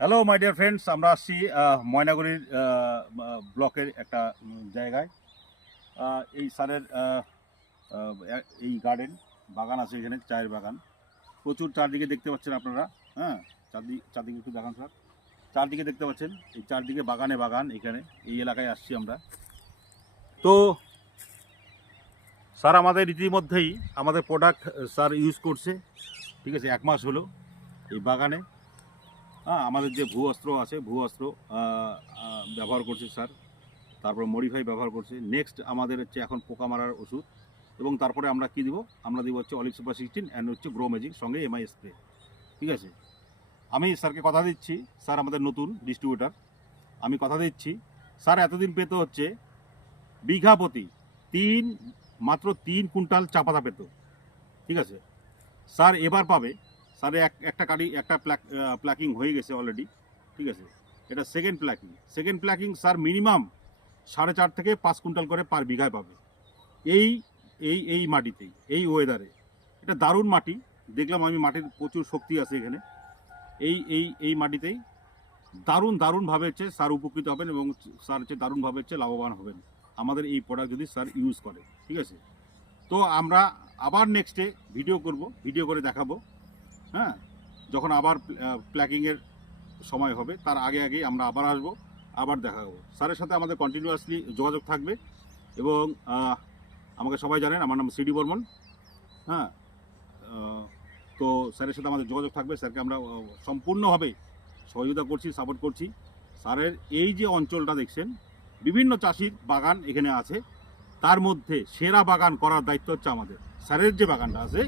Hello my dear friends, আমরা আসছি ময়নাগুড়ির ব্লকের একটা জায়গায়। এই স্যারের এই গার্ডেন বাগান আছে, এখানে চায়ের বাগান প্রচুর চারদিকে দেখতে পাচ্ছেন আপনারা। হ্যাঁ, চারদিকে একটু দেখান স্যার। চারদিকে দেখতে পাচ্ছেন, এই চারদিকে বাগানে বাগান। এখানে এই এলাকায় আসছি আমরা। তো স্যার আমাদের ইতিমধ্যেই আমাদের প্রোডাক্ট স্যার ইউজ করছে, ঠিক আছে, 1 মাস হলো এই বাগানে। হ্যাঁ, আমাদের যে ভূ অস্ত্র আছে, ভূ অস্ত্র ব্যবহার করছে স্যার, তারপর মডিফাই ব্যবহার করছে। নেক্সট আমাদের হচ্ছে এখন পোকা মারার ওষুধ, এবং তারপরে আমরা কি দিব, আমরা দিব হচ্ছে অলিভ সুপার 16 অ্যান্ড হচ্ছে গ্রো ম্যাজিক, সঙ্গে এমআই স্প্রে। ঠিক আছে, আমি স্যারকে কথা দিচ্ছি, স্যার আমাদের নতুন ডিস্ট্রিবিউটার, আমি কথা দিচ্ছি স্যার এতদিন পেতো হচ্ছে বিঘা প্রতি মাত্র 3 কুইন্টাল চা পাতা পেত। ঠিক আছে, স্যার এবার পাবে, স্যার একটা প্ল্যাকিং হয়ে গেছে অলরেডি। ঠিক আছে, এটা সেকেন্ড প্ল্যাকিং স্যার মিনিমাম 4.5 থেকে 5 কুইন্টাল করে পার বিঘায় পাবে। এই এই এই মাটিতেই, এই ওয়েদারে, এটা দারুণ মাটি। দেখলাম আমি, মাটির প্রচুর শক্তি আছে এখানে। এই মাটিতেই দারুণভাবে হচ্ছে স্যার উপকৃত হবেন, এবং স্যার হচ্ছে দারুণভাবে হচ্ছে লাভবান হবেন আমাদের এই প্রোডাক্ট যদি স্যার ইউজ করে। ঠিক আছে, তো আমরা আবার নেক্সটে ভিডিও করে দেখাবো। হ্যাঁ, যখন আবার প্ল্যাকিংয়ের সময় হবে, তার আগেই আমরা আবার আসবো, আবার দেখা হবো। স্যারের সাথে আমাদের কন্টিনিউয়াসলি যোগাযোগ থাকবে, এবং আমাকে সবাই জানেন, আমার নাম সিডি বর্মন। হ্যাঁ, তো স্যারের সাথে আমাদের যোগাযোগ থাকবে। স্যারকে আমরা সম্পূর্ণভাবে সহযোগিতা করছি, সাপোর্ট করছি। স্যারের এই যে অঞ্চলটা দেখছেন, বিভিন্ন চাষির বাগান এখানে আছে, তার মধ্যে সেরা বাগান করার দায়িত্ব হচ্ছে আমাদের। স্যারের যে বাগানটা আছে,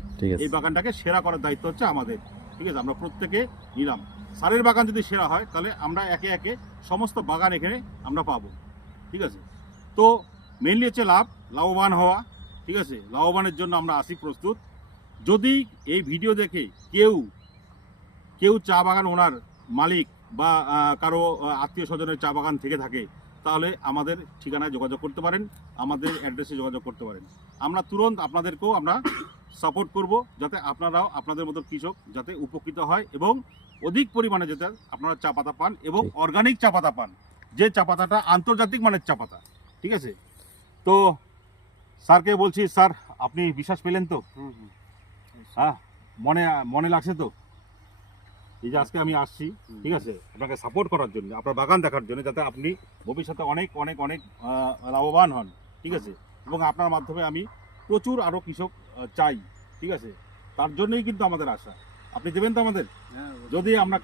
এই বাগানটাকে সেরা করার দায়িত্ব হচ্ছে আমাদের। ঠিক আছে, আমরা প্রত্যেকে নিলাম। স্যারের বাগান যদি সেরা হয়, তাহলে আমরা একে একে সমস্ত বাগান এখানে আমরা পাবো। ঠিক আছে, তো মেনলি হচ্ছে লাভবান হওয়া। ঠিক আছে, লাভবানের জন্য আমরা আসি প্রস্তুত। যদি এই ভিডিও দেখে কেউ চা বাগান ওনার মালিক বা কারো আত্মীয় স্বজনের চা বাগান থেকে থাকে, তাহলে আমাদের ঠিকানায় যোগাযোগ করতে পারেন, আমাদের অ্যাড্রেসে যোগাযোগ করতে পারেন। আমরা তুরন্ত আপনাদেরকেও আমরা সাপোর্ট করব, যাতে আপনারাও আপনাদের মতো কৃষক যাতে উপকৃত হয়, এবং অধিক পরিমাণে যাতে আপনারা চা পাতা পান, এবং অর্গানিক চা পাতা পান, যে চা পাতাটা আন্তর্জাতিক মানের চা পাতা। ঠিক আছে, তো স্যারকে বলছি, স্যার আপনি বিশ্বাস পেলেন তো? হ্যাঁ, মনে লাগছে তো? এই যে আজকে আমি আসছি, ঠিক আছে, আপনাকে সাপোর্ট করার জন্য, আপনার বাগান দেখার জন্য, যাতে আপনি ভবিষ্যতে অনেক অনেক অনেক লাভবান হন। ঠিক আছে, এবং আপনার মাধ্যমে আমি প্রচুর আরও কৃষক চাই। ঠিক আছে, তার জন্যই কিন্তু আমাদের আশা। আপনি দেবেন তো আমাদের, যদি আমরা